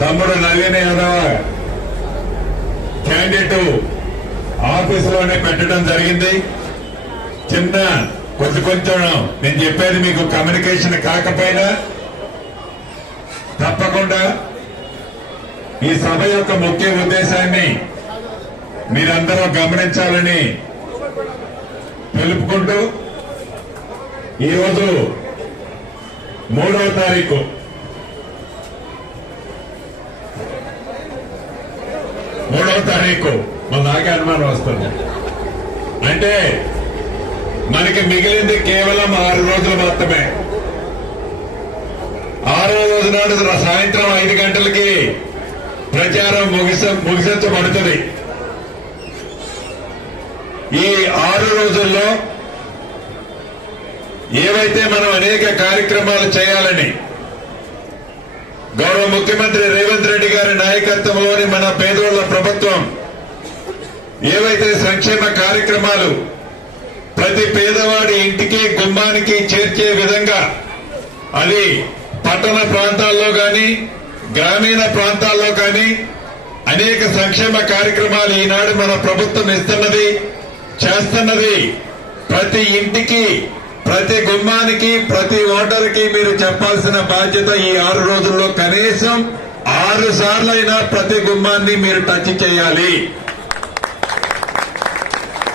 తమ్ముడు నవీన్ యాదవ్ క్యాండిడేట్ ఆఫీసులోనే పెట్టడం జరిగింది. చిన్న కొంచెం కొంచెం నేను చెప్పేది మీకు కమ్యూనికేషన్ కాకపోయినా తప్పకుండా ఈ సభ యొక్క ముఖ్య ఉద్దేశాన్ని మీరందరూ గమనించాలని తెలుపుకుంటూ ఈరోజు మూడవ తారీఖు తారీఖు మన నాకే అనుమానం వస్తుంది. అంటే మనకి మిగిలింది కేవలం ఆరు రోజులు మాత్రమే. ఆరో రోజు నాడు సాయంత్రం ఐదు గంటలకి ప్రచారం ముగిస ముగిసించబడుతుంది ఈ ఆరు రోజుల్లో ఏవైతే మనం అనేక కార్యక్రమాలు చేయాలని గౌరవ ముఖ్యమంత్రి రేవంత్ రెడ్డి గారి నాయకత్వంలోని మన పేదోళ్ళ ప్రభుత్వం ఏవైతే సంక్షేమ కార్యక్రమాలు ప్రతి పేదవాడి ఇంటికి గుమ్మానికి చేర్చే విధంగా అది పట్టణ ప్రాంతాల్లో కానీ గ్రామీణ ప్రాంతాల్లో కానీ అనేక సంక్షేమ కార్యక్రమాలు ఈనాడు మన ప్రభుత్వం ఇస్తున్నది చేస్తున్నది. ప్రతి ఇంటికి ప్రతి గుమ్మానికి ప్రతి ఓటర్కి మీరు చెప్పాల్సిన బాధ్యత ఈ ఆరు రోజుల్లో కనీసం ఆరు సార్లైనా ప్రతి గుమ్మాన్ని మీరు టచ్ చేయాలి.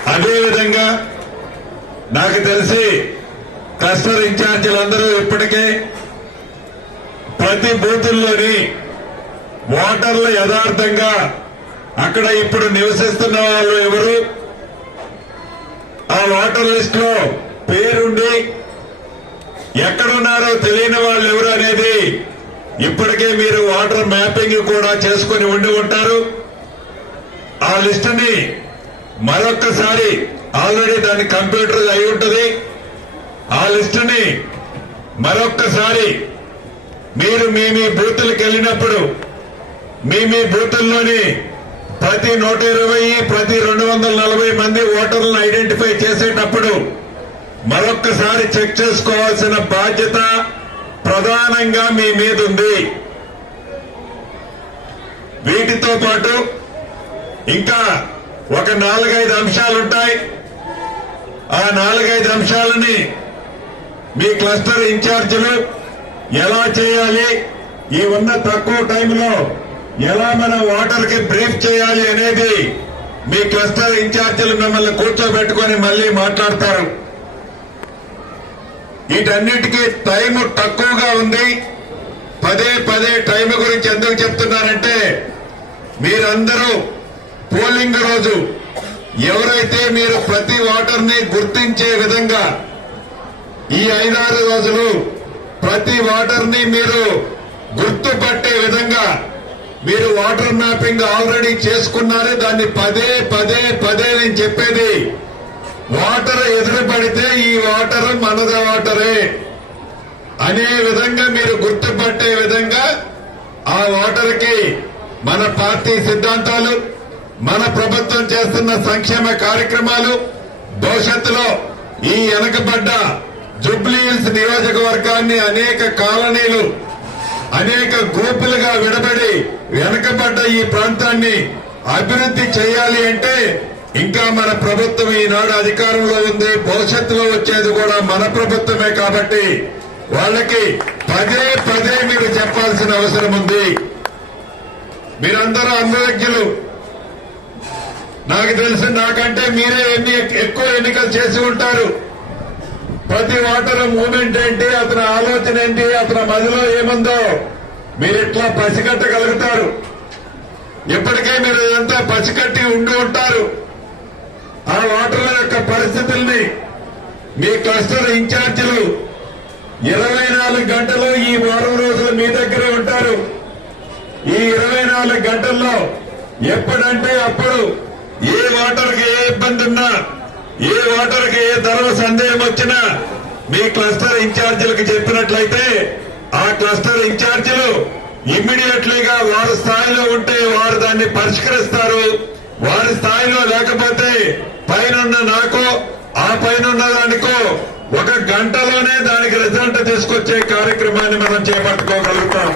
అదేవిధంగా నాకు తెలిసి క్లస్టర్ ఇన్ఛార్జీలందరూ ఇప్పటికే ప్రతి బూతుల్లోని ఓటర్లు యథార్థంగా అక్కడ ఇప్పుడు నివసిస్తున్న వాళ్ళు ఎవరు? ఆ ఓటర్ లిస్ట్లో పేరుండి ఎక్కడున్నారో తెలియని వాళ్ళు ఎవరు అనేది ఇప్పటికే మీరు వాటర్ మ్యాపింగ్ కూడా చేసుకుని ఉండి ఉంటారు. ఆ లిస్టుని మరొక్కసారి ఆల్రెడీ దాని కంప్యూటర్ అయి ఉంటుంది. ఆ లిస్టుని మరొక్కసారి మీరు మీ మీ బూతులకు వెళ్ళినప్పుడు మీ మీ బూతుల్లోని ప్రతి నూట ఇరవై ప్రతి రెండు వందల నలభై మంది ఓటర్లను ఐడెంటిఫై చేసేటప్పుడు మరొక్కసారి చెక్ చేసుకోవాల్సిన బాధ్యత ప్రధానంగా మీ మీద ఉంది వీటితో పాటు ఇంకా ఒక నాలుగైదు అంశాలుంటాయి. ఆ నాలుగైదు అంశాలని మీ క్లస్టర్ ఇన్ఛార్జీలు ఎలా చేయాలి? ఈ ఉన్న తక్కువ టైంలో ఎలా మన వాటర్కి బ్రీఫ్ చేయాలి అనేది మీ క్లస్టర్ ఇన్ఛార్జీలు మిమ్మల్ని కూర్చోబెట్టుకొని మళ్ళీ మాట్లాడతారు. వీటన్నిటికీ టైం తక్కువగా ఉంది. పదే పదే టైం గురించి ఎందుకు చెప్తున్నారంటే మీరందరూ పోలింగ్ రోజు ఎవరైతే మీరు ప్రతి ఓటర్ని గుర్తించే విధంగా ఈ ఐదారు రోజులు ప్రతి ఓటర్ని మీరు గుర్తుపట్టే విధంగా మీరు వాటర్ మ్యాపింగ్ ఆల్రెడీ చేసుకున్నారు దాన్ని పదే పదే పదే నేను చెప్పేది. వాటర్ ఎదురుపడితే ఈ వాటర్ మనద వాటరే. అనే విధంగా మీరు గుర్తుపట్టే విధంగా ఆ వాటర్కి మన పార్టీ సిద్ధాంతాలు మన ప్రభుత్వం చేస్తున్న సంక్షేమ కార్యక్రమాలు భవిష్యత్తులో ఈ వెనకబడ్డ జుబ్లీహిల్స్ నియోజకవర్గాన్ని అనేక కాలనీలు అనేక గ్రూపులుగా విడబడి వెనకబడ్డ ఈ ప్రాంతాన్ని అభివృద్ధి చేయాలి అంటే ఇంకా మన ప్రభుత్వం ఈనాడు అధికారంలో ఉంది. భవిష్యత్తులో వచ్చేది కూడా మన ప్రభుత్వమే కాబట్టి వాళ్ళకి పదే పదే మీరు చెప్పాల్సిన అవసరం ఉంది. మీరందరూ అందరజ్ఞులు నాకు తెలిసి నాకంటే మీరే ఎన్ని ఎక్కువ ఎన్నికలు చేసి ఉంటారు. ప్రతి ఓటర్ మూమెంట్ ఏంటి అతని ఆలోచన ఏంటి అతని మదిలో ఏముందో మీరు ఇట్లా పసిగట్టగలుగుతారు? ఇప్పటికే మీరు ఇదంతా పసికట్టి ఉండి ఉంటారు. ఆ ఓటర్ల యొక్క పరిస్థితుల్ని మీ క్లస్టర్ ఇన్ఛార్జీలు ఇరవై నాలుగు గంటలు ఈ వారం రోజులు మీ దగ్గరే ఉంటారు. ఈ ఇరవై నాలుగు గంటల్లో ఎప్పుడంటే అప్పుడు ఏ ఓటర్కి ఏ ఇబ్బంది ఉన్నా ఏ ఓటర్కి ఏ ధరల సందేహం వచ్చినా మీ క్లస్టర్ ఇన్ఛార్జీలకు చెప్పినట్లయితే ఆ క్లస్టర్ ఇన్ఛార్జీలు ఇమ్మీడియట్లీగా వారి స్థాయిలో ఉంటే వారు దాన్ని పరిష్కరిస్తారు. వారి స్థాయిలో లేకపోతే పైనున్న నాకో ఆ పైనున్న దానికో ఒక గంటలోనే దానికి రిజల్ట్ తీసుకొచ్చే కార్యక్రమాన్ని మనం చేపట్టుకోగలుగుతాం.